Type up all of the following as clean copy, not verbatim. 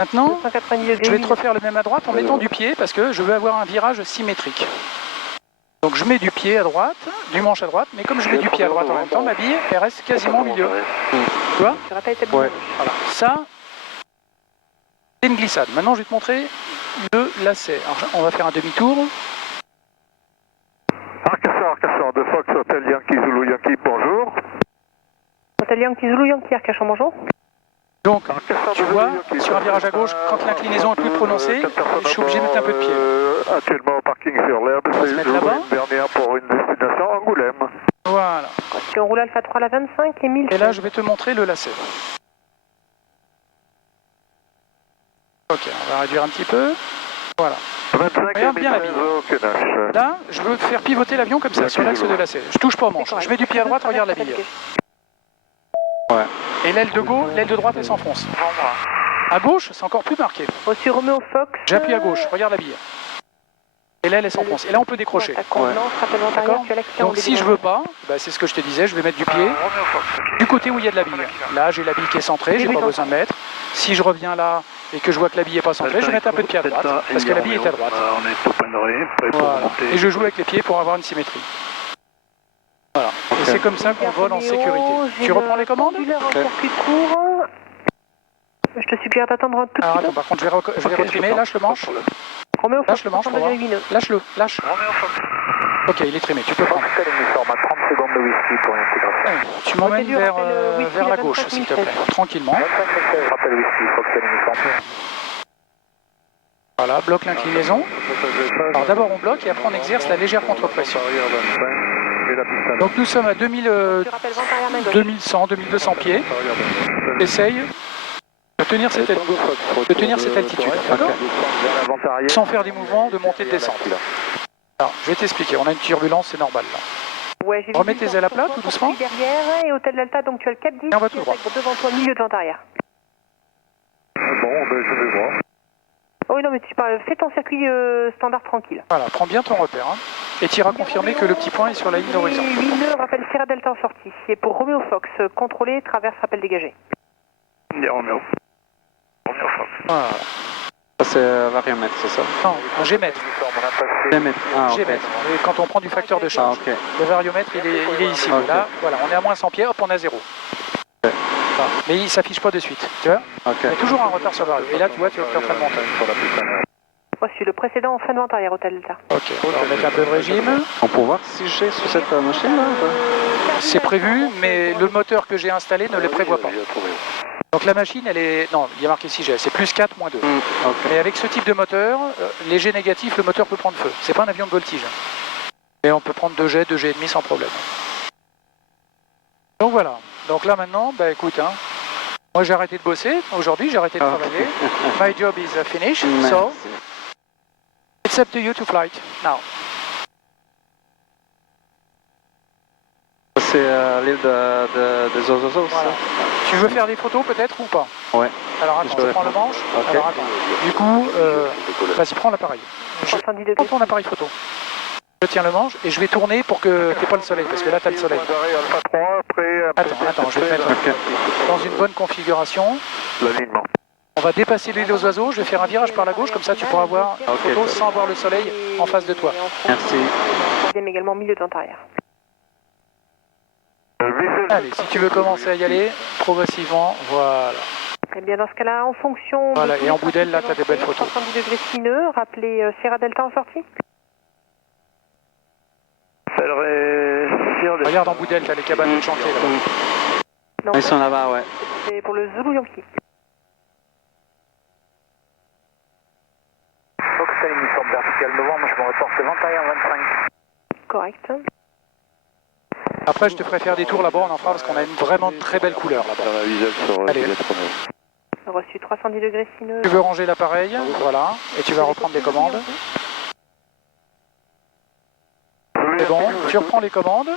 Maintenant, 290 degrés, je vais te refaire le même à droite en mettant du pied parce que je veux avoir un virage symétrique. Donc je mets du pied à droite, du manche à droite, mais comme je mets du pied à droite en même temps, ma bille, elle reste quasiment au milieu. Tu vois? Tu rappelles ta bille. Ouais. Voilà. Ça, c'est une glissade. Maintenant, je vais te montrer le lacet. Alors, on va faire un demi-tour. Arcachon de Fox, Hotel Yankee Zulu Yankee, bonjour. Hotel Yankee Zulu Yankee, Arcachon, bonjour. Donc, tu vois, sur un virage à gauche, quand l'inclinaison est plus prononcée, je suis obligé de mettre un peu de pied. Actuellement au parking sur l'herbe, On va se mettre là-bas. Dernière pour une destination Angoulême. Voilà. On roule Alpha 3 à la 25 et 1000. Et là, je vais te montrer le lacet. Ok, on va réduire un petit peu. Voilà. 25 Regarde bien la bille. bille. Là, je veux faire pivoter l'avion comme ça, sur l'axe de lacet. Je touche pas au manche. Je mets du pied à droite, regarde la bille. Ouais. Et l'aile de gauche, l'aile de droite, elle s'enfonce. À gauche, c'est encore plus marqué. Reçu Romeo Fox. J'appuie à gauche, regarde la bille. Et l'aile, elle s'enfonce. Et là, on peut décrocher. D'accord. Donc, si je veux pas, bah, c'est ce que je te disais, je vais mettre du pied du côté où il y a de la bille. Là, j'ai la bille qui est centrée, j'ai pas besoin de mettre. Si je reviens là et que je vois que la bille n'est pas centrée, je vais mettre un peu de pied à droite, parce que la bille est à droite. On est au point d'arrêt, prêt pour Voilà. monter. Et je joue avec les pieds pour avoir une symétrie. Voilà. Et c'est comme ça qu'on vole en sécurité. Tu reprends les commandes? Circuit court. Je te suggère d'attendre un tout Alors petit peu. attends, par contre, je vais retrimer, lâche le manche. Romeo Fox, Lâche le manche pour voir. Lâche-le, lâche. Ok, il est trimé, tu peux prendre. 30 secondes de whisky pour une intégration. Tu m'emmènes vers la gauche, s'il te plaît, tranquillement. Rappel whisky, Foxtel uniforme. Voilà, bloque l'inclinaison. Alors d'abord on bloque et après on exerce la légère contre-pression. Donc nous sommes à 2100, 2200 pieds. Essaye de tenir cette altitude, d'accord ? Sans faire des mouvements de montée et de descente. Alors, je vais t'expliquer, on a une turbulence, c'est normal là. Ouais, Remets tes ailes à plat tout doucement. Derrière et Hôtel Delta, donc tu as le cap 10. Et on va tout droit. Devant toi, milieu de vent arrière. Bon, ben je vais voir. Oh oui, non, mais tu parles, fais ton circuit standard tranquille. Voilà, prends bien ton repère. Hein. Et tu iras confirmer que le petit point est sur la ligne d'horizon. 8 nœuds, rappel Sierra Delta en sortie. C'est pour Romeo Fox, contrôlé, traverse, rappel dégagé. Romeo Fox. Voilà. Ça c'est variomètre, c'est ça? Non, en G-mètre. G-mètre. Ah, ok. G-mètre. Et quand on prend du facteur de Ah, charge. ok. Le variomètre, il est ici. Ok. Là, voilà, on est à moins 100 pieds, hop, on est à 0. Ok. Voilà. Mais il ne s'affiche pas de suite, tu vois. Ok. Il y a toujours un retard sur le vario. Et là, tu vois, tu es en train de monter. Voici le précédent en fin de vente arrière, Hôtel Delta. Ok, on va mettre un peu de régime. On peut voir si j'ai sur cette machine là? C'est prévu, mais le moteur que j'ai installé ne le prévoit pas. Donc la machine, elle est... Non, il y a marqué 6G, c'est plus 4, moins 2. Ok. Mais avec ce type de moteur, léger négatif, le moteur peut prendre feu. C'est pas un avion de voltige. Et on peut prendre 2G, 2G et demi sans problème. Donc voilà. Donc là maintenant, bah écoute, hein, moi j'ai arrêté de bosser. Aujourd'hui, j'ai arrêté de travailler. My job is finished, so it's up to you to fly now. C'est l'île des Ozosos. Voilà. Tu veux faire des photos peut-être ou pas? Ouais. Alors attends, je prends le manche. Ok. Alors attends. Du coup, vas-y, prends l'appareil. 70 degrés. Prends ton appareil photo. Je tiens le manche et je vais tourner pour que tu n'aies pas le soleil, parce que là tu as le soleil. Attends, je vais te mettre dans une bonne configuration. L'alignement. On va dépasser l'île aux oiseaux, je vais faire un virage par la gauche, comme ça tu pourras voir une photo sans avoir le soleil en face de toi. Merci. Troisième également, milieu de vent arrière. Allez, si tu veux commencer à y aller, progressivement, voilà. Eh bien, dans ce cas-là, en fonction... Voilà, et en bout d'aile, là, tu as des belles photos. 70 degrés 6 nœuds, rappelez Sierra Delta en sortie. Regarde en bout d'aile, tu as les cabanes de chantier là-bas. Non, Ils sont là-bas, ouais. c'est pour le Zulu Yankee. Foxtel uniforme vertical novembre, je me reporte 21-25. Correct. Après, je te ferai faire des tours là-bas, on en fera parce qu'on a une vraiment très belle couleur là-bas. Dans la visuelle sur Allez. Reçu 310 degrés 6 nœuds. Tu veux ranger l'appareil, voilà, et tu vas reprendre les commandes. C'est bon, tu reprends les commandes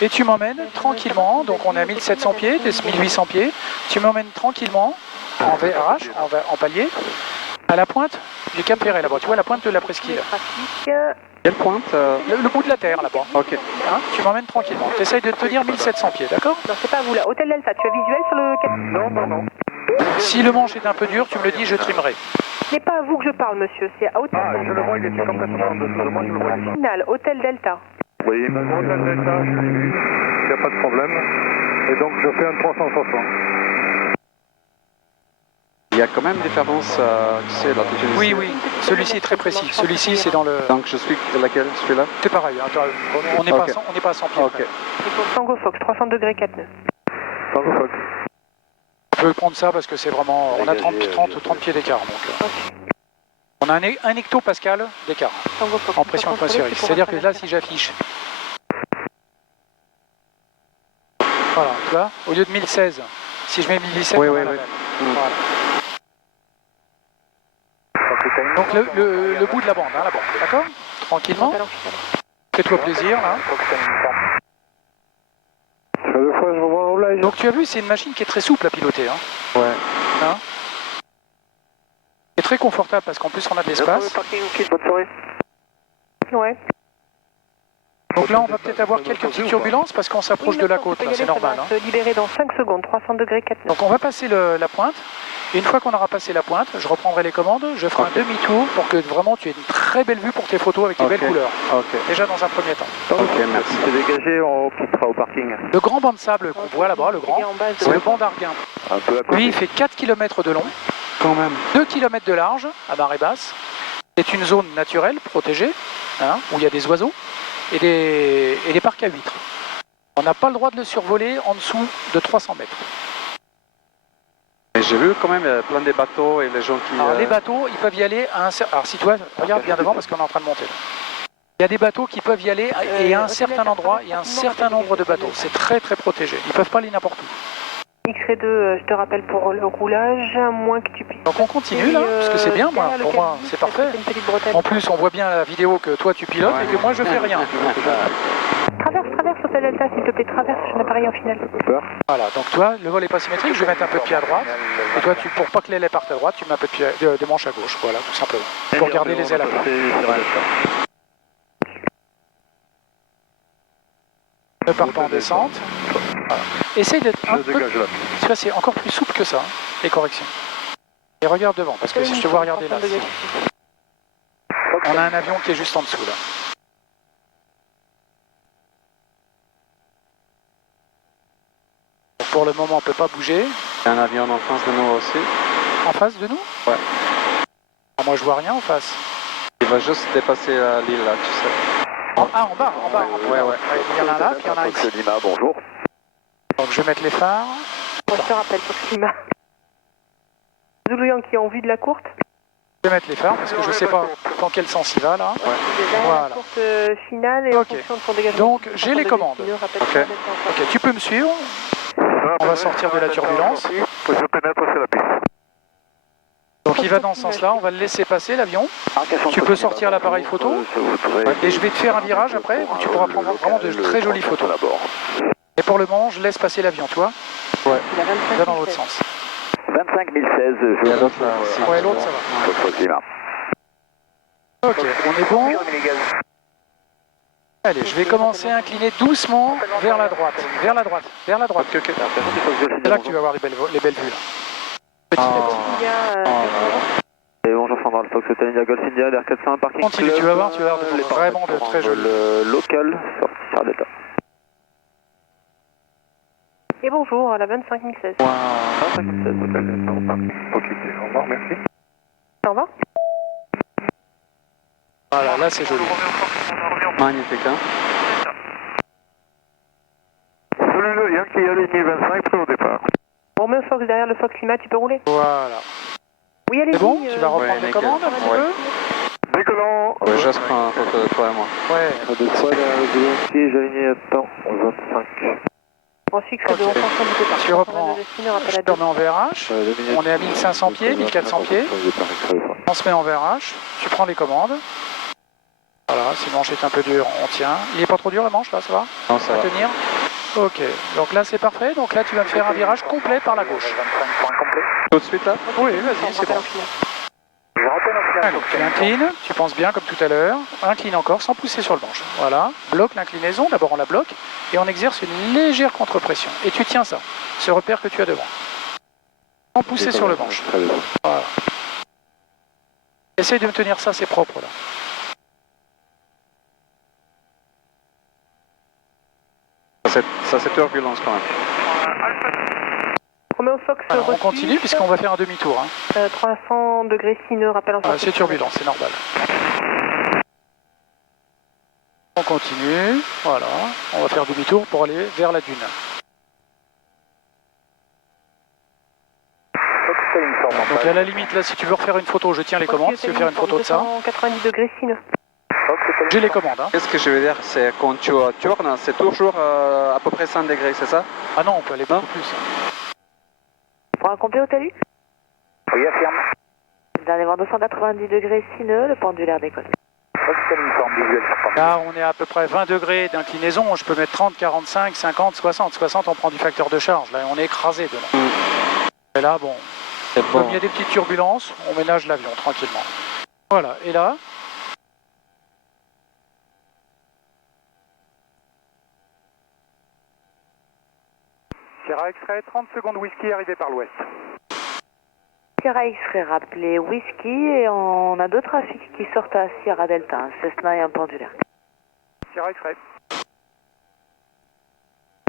et tu m'emmènes tranquillement, donc on est à 1700 pieds, t'es 1800 pieds, tu m'emmènes tranquillement en VRH, en palier, à la pointe du Cap Ferret là-bas, tu vois la pointe de la presqu'île. Trafic. Quelle pointe Le bout de la terre là-bas. Ok. Hein, tu m'emmènes tranquillement, tu essayes de tenir 1700 pieds, d'accord? Non, c'est pas vous là. Hôtel Delta, tu as visuel sur le cap? Non. Si le manche est un peu dur, tu me le dis, je trimerai. Ce n'est pas à vous que je parle, monsieur, c'est à Hôtel. Je le vois, il était complètement en dessous de moi, je le vois ici. Final, Hôtel Delta. Oui, Hôtel Delta, je l'ai vu, il n'y a pas de problème. Et donc je fais un 360. Il y a quand même une différence, tu sais, l'altitude. Oui, oui, celui-ci est très précis. Celui-ci, c'est dans le... Donc je suis laquelle, celui-là? C'est pareil, hein, on n'est Ok. pas à 100 pieds. Ok. près. Et pour Tango Fox, 300 degrés 4 nœuds. Tango Fox. On peut prendre ça parce que c'est vraiment... On a 30 pieds d'écart. Donc, on a un hectopascal d'écart Tango Fox. en pression atmosphérique. C'est-à-dire que là, si j'affiche... Voilà, tu vois, au lieu de 1016, si je mets 1017, Oui, on oui, a la oui. même. Voilà. Donc le bout de la bande, d'accord? Tranquillement, fais-toi plaisir là. Ça fait 2 fois, je revois en live. Donc tu as vu, c'est une machine qui est très souple à piloter. Hein. Ouais. C'est très confortable parce qu'en plus on a de l'espace. Bonne soirée. Ouais. Donc là on va peut-être avoir quelques petites turbulences parce qu'on s'approche de la côte, là, c'est normal. Ça Hein. va se libérer dans 5 secondes, 300 degrés 4 nœuds. Donc on va passer la pointe. Et une fois qu'on aura passé la pointe, je reprendrai les commandes, je ferai un demi-tour pour que vraiment tu aies une très belle vue pour tes photos avec les belles couleurs. Ok. Déjà dans un premier temps. Ok, merci. C'est dégagé, on quittera au parking. Le grand banc de sable qu'on voit là-bas, le grand, En base de c'est le banc d'Arguin. Un peu à côté. Lui il fait 4 km de long, Quand même. 2 km de large à marée basse. C'est une zone naturelle, protégée, hein, où il y a des oiseaux et des parcs à huîtres. On n'a pas le droit de le survoler en dessous de 300 mètres. Et j'ai vu quand même, il y a plein de bateaux et les gens qui... Alors les bateaux, ils peuvent y aller à un certain... Alors si toi, regarde bien devant parce qu'on est en train de monter. Là. Il y a des bateaux qui peuvent y aller et à un certain endroit, il y a un certain nombre de bateaux. C'est très très protégé. Ils ne peuvent pas aller n'importe où. X-ray 2, je te rappelle pour le roulage, à moins que tu puisses... Donc on continue là, parce que c'est bien, moi. Pour moi, c'est parfait. En plus, on voit bien la vidéo que toi tu pilotes et que moi je fais rien. Traverse Hôtel Delta, s'il te plaît, traverse, j'ai un appareil en finale. Voilà, donc toi, le vol est pas symétrique, je vais mettre un peu de pied à droite. Et toi, pour pas que l'aile parte à droite, tu mets un peu de, pied, de manche à gauche, voilà, tout simplement. Pour garder les ailes à plat. Ne part pas en descente. Voilà. Essaye d'être un peu... Tu vois, c'est encore plus souple que ça, hein, les corrections. Et regarde devant, parce que si je te vois regarder là, on a un avion qui est juste en dessous là. Donc, pour le moment, on ne peut pas bouger. Il y a un avion en face de nous aussi. En face de nous? Ouais. Ah, moi, je vois rien en face. Il va juste dépasser l'île là, tu sais. En bas. Ouais. Il y en a là, puis il y en a ici. Lima, bonjour. Donc je vais mettre les phares. Moi, je te rappelle, pour Climat. Zulu Yankee en vue de la courte. Je vais mettre les phares parce que je ne sais pas dans quel sens il va là. Voilà. La courte finale et en fonction de son dégagement. Donc j'ai les commandes. Ok, tu peux me suivre. On va sortir de la turbulence. Je pénètre sur la piste. Donc il va dans ce sens-là, on va le laisser passer l'avion. Tu peux sortir l'appareil photo. Et je vais te faire un virage après où tu pourras prendre vraiment de très jolies photos. Et pour le moment, je laisse passer l'avion, tu vois. Ouais. Il va dans l'autre sens. 25 016, Il y a l'autre là aussi. Ouais, l'autre ça va. Climat. Ok, on est bon. Allez, je vais commencer à incliner doucement vers la droite. Vers la droite. Ok. C'est là que tu vas voir les belles vues là. Petit à petit. Il y a... Et bonjour Sandra, le Fox Hotel India Golf India, l'air 401 parking. Continue, tu vas voir vraiment de très joli. Le local sorti sur Delta. Et bonjour, à la 25 016. 25 016, Hotel Delta, au parking. Ok, au revoir, merci. Au revoir. Voilà, là c'est joli. Magnifique, hein. Salut, Yankee, aligné 25, prêt au départ. Roméo Fox derrière le Fox Climat, tu peux rouler? Voilà. Oui, allez-y. C'est bon? Tu vas reprendre ouais, les nickel. commandes un petit Ouais. peu? Décollant. Ouais, juste prendre une photo de toi et moi. Ouais. Deux fois derrière le Yankee, j'ai aligné à temps 25. On fixe de 11% du départ. Tu reprends. Je te remets en VRH. On est à 1500 pieds, 1400 pieds. On se met en VRH. Tu prends les commandes. Voilà, si le manche est un peu dur, on tient. Il est pas trop dur le manche là, ça va? Non, ça À va. tenir? Ok, donc là c'est parfait. Donc là tu vas me faire un virage complet par la gauche. Tout de suite là? Oui, vas-y, c'est bon. Allez, tu inclines, tu penses bien comme tout à l'heure. Incline encore sans pousser sur le manche. Voilà, bloque l'inclinaison. D'abord on la bloque et on exerce une légère contre-pression. Et tu tiens ça, ce repère que tu as devant. Sans pousser sur le manche. Très bien. Voilà. Essaye de me tenir ça, c'est propre là. Ça c'est turbulence quand même. Romeo Fox Alors, on reçu. continue puisqu'on va faire un demi-tour. Hein. 300 degrés sineux, rappel en sortie. C'est turbulent, c'est normal. On continue, voilà. On va faire demi-tour pour aller vers la dune. Donc à la limite, là, si tu veux refaire une photo, je tiens les commandes. Si tu veux faire une photo de ça, 90 degrés sineux. j'ai les commandes. Hein. Qu'est-ce que je veux dire, c'est quand tu tournes, c'est toujours à peu près 100 degrés, c'est ça? Ah non, on peut aller beaucoup plus. Pour un complet au talus. Oui, affirme. Dernier vent 290 degrés sineux, le pendulaire décolle. Là, on est à peu près 20 degrés d'inclinaison. Je peux mettre 30, 45, 50, 60. 60, on prend du facteur de charge. Là, on est écrasé dedans. Et là, bon, comme il y a des petites turbulences, on ménage l'avion tranquillement. Voilà, et là, Sierra X-Ray, 30 secondes whisky, arrivé par l'ouest. Sierra X-Ray rappelé whisky et on a deux trafics qui sortent à Sierra Delta, un Cessna et un pendulaire. Sierra X-Ray.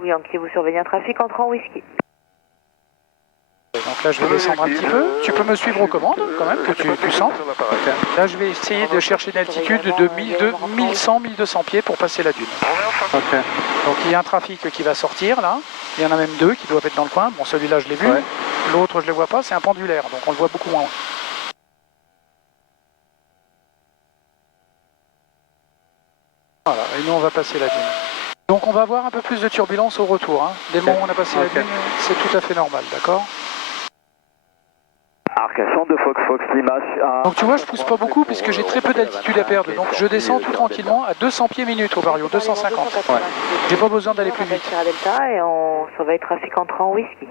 Oui, Yankee, vous surveillez un trafic entrant whisky. donc là, je vais descendre un petit peu. Tu peux me suivre aux commandes, quand même, que tu sens. Là, je vais essayer de chercher une altitude de 1100, 1200 pieds pour passer la dune. Ok. Donc il y a un trafic qui va sortir, là. Il y en a même deux qui doivent être dans le coin. Bon, celui-là, je l'ai vu. Ouais. L'autre, je ne le vois pas. C'est un pendulaire, donc on le voit beaucoup moins. Voilà, et nous, on va passer la dune. Donc on va avoir un peu plus de turbulence au retour. Hein. Dès le moment où on a passé la dune, c'est tout à fait normal, d'accord? Arcation de Fox Lima. Donc tu vois, je pousse pas beaucoup puisque j'ai très peu d'altitude à perdre. Donc je descends tout tranquillement à 200 pieds minutes au Vario, 250. Ouais. J'ai pas besoin d'aller plus vite. Sierra Delta et on surveille trafic entrant whisky.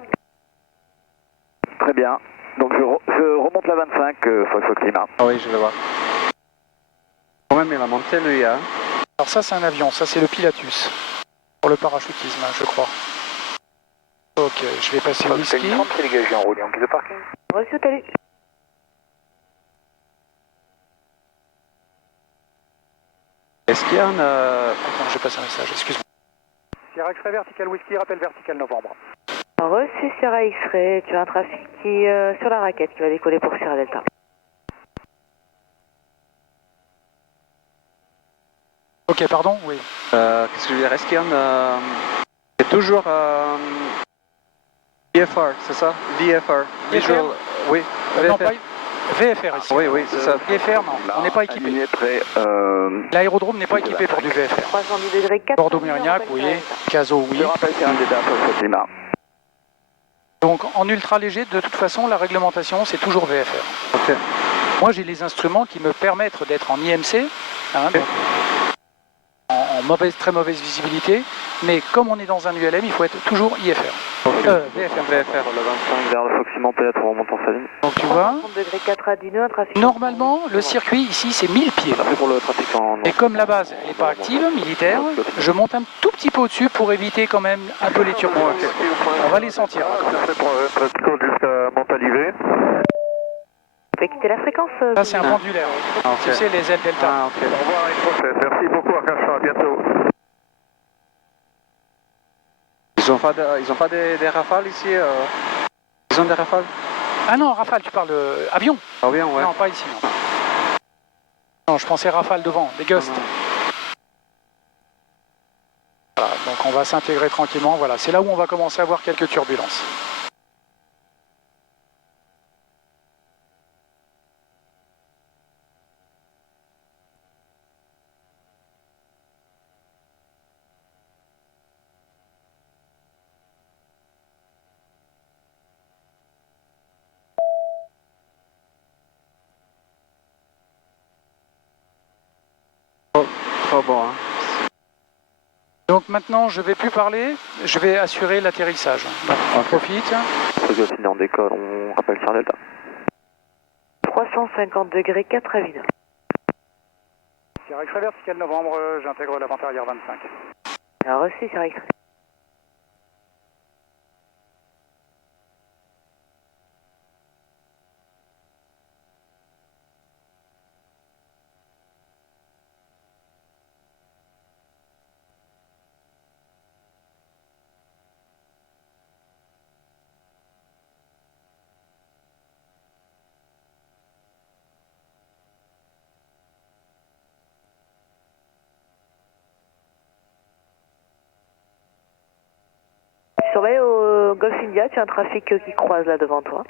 Très bien. Donc je remonte la 25, Fox Lima. Ah oui, je vais voir. Quand même, il va monter lui, hein. Alors ça, c'est un avion. Ça, c'est le Pilatus. Pour le parachutisme, je crois. Ok, je vais passer whisky. C'est dégagé en route, en guise de parking. Reçu au talus. Est-ce qu'il y a un... Attends, j'ai passé un message, excuse-moi. Sierra X-Ray vertical whisky, rappel vertical novembre. Reçu Sierra X-Ray, tu as un trafic qui sur la raquette qui va décoller pour Sierra Delta. Ok, pardon, oui. Qu'est-ce que je veux dire? Est-ce qu'il y a un... c'est toujours... VFR, c'est ça? VFR. Visual... Oui. Non, VFR. pas VFR ici. Oui, oui, c'est ça. VFR, non, on n'est pas équipé. L'aérodrome n'est pas équipé pour du VFR. 310 degrés 4. Bordeaux-Mérignac, vous voyez. Caso, oui. Je rappelle c'est un débat Fox Lima. Donc en ultra léger, de toute façon, la réglementation, c'est toujours VFR. Ok. Moi, j'ai les instruments qui me permettent d'être en IMC, hein, donc, en très mauvaise visibilité, mais comme on est dans un ULM, il faut être toujours IFR. VFR. VFR. Sur la 25 vers le Foxy peut-être on remonte en saline. Donc tu vois, 30 degrés 4 à Dino, un trafic. normalement, le circuit ici, c'est 1000 pieds. C'est pour le trafic en... Et comme la base n'est pas active, militaire, je monte un tout petit peu au-dessus pour éviter quand même un peu les turbulences. On va les sentir. Là, quand même. Presque jusqu'à Montalivet. Vous pouvez quitter la fréquence. Ça, c'est un pendulaire. Ah, ok. Tu sais, les ailes delta. Ah, ok. Au revoir à une prochaine. Merci beaucoup Arcachon, à bientôt. Ils ont pas des rafales ici Ils ont des rafales? Ah non, Rafale, tu parles avion? Ah bien, ouais. Non, pas ici. Non, non je pensais Rafale devant, des Gust. Voilà, donc on va s'intégrer tranquillement. Voilà, c'est là où on va commencer à avoir quelques turbulences. Trop bon, hein. Donc maintenant, je ne vais plus parler, je vais assurer l'atterrissage. Donc, on profite. Foxy en décolle, on rappelle Sierra Delta. 350 degrés 4 à vide. Sierra X-Ray vertical novembre, j'intègre la vente arrière 25. Reçu Sierra X-Ray. Golf India, tu as un trafic qui croise là devant toi.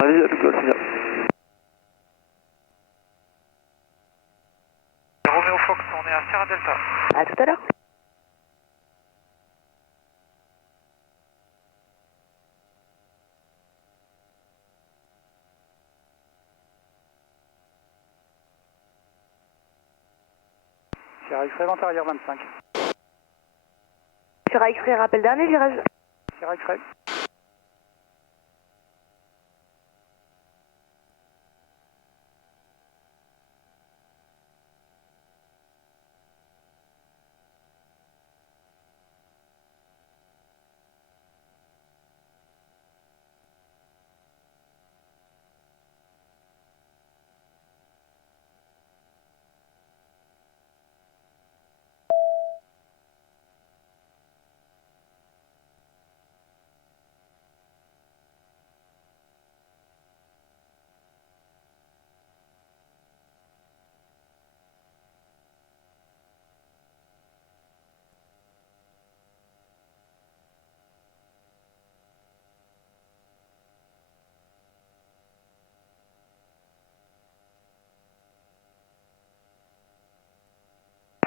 Allez, Golf India. Romeo Fox, on est à Sierra Delta. À tout à l'heure. Sierra X-Ray, vent arrière 25. Sur X-Ray, rappel dernier virage. Sierra X-Ray.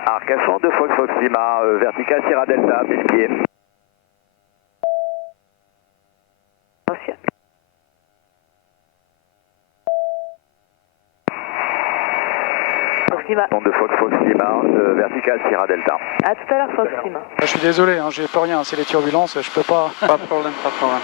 Arcachon, 2 Fox Fox Lima, vertical Sierra Delta, 1000 pieds. Ancien. Fox Lima. Nom de Fox Fox Lima, vertical Sierra Delta. À tout à l'heure, Fox Lima. Je suis désolé, hein, j'ai pas rien, c'est les turbulences, je peux pas. Pas de problème, pas de problème.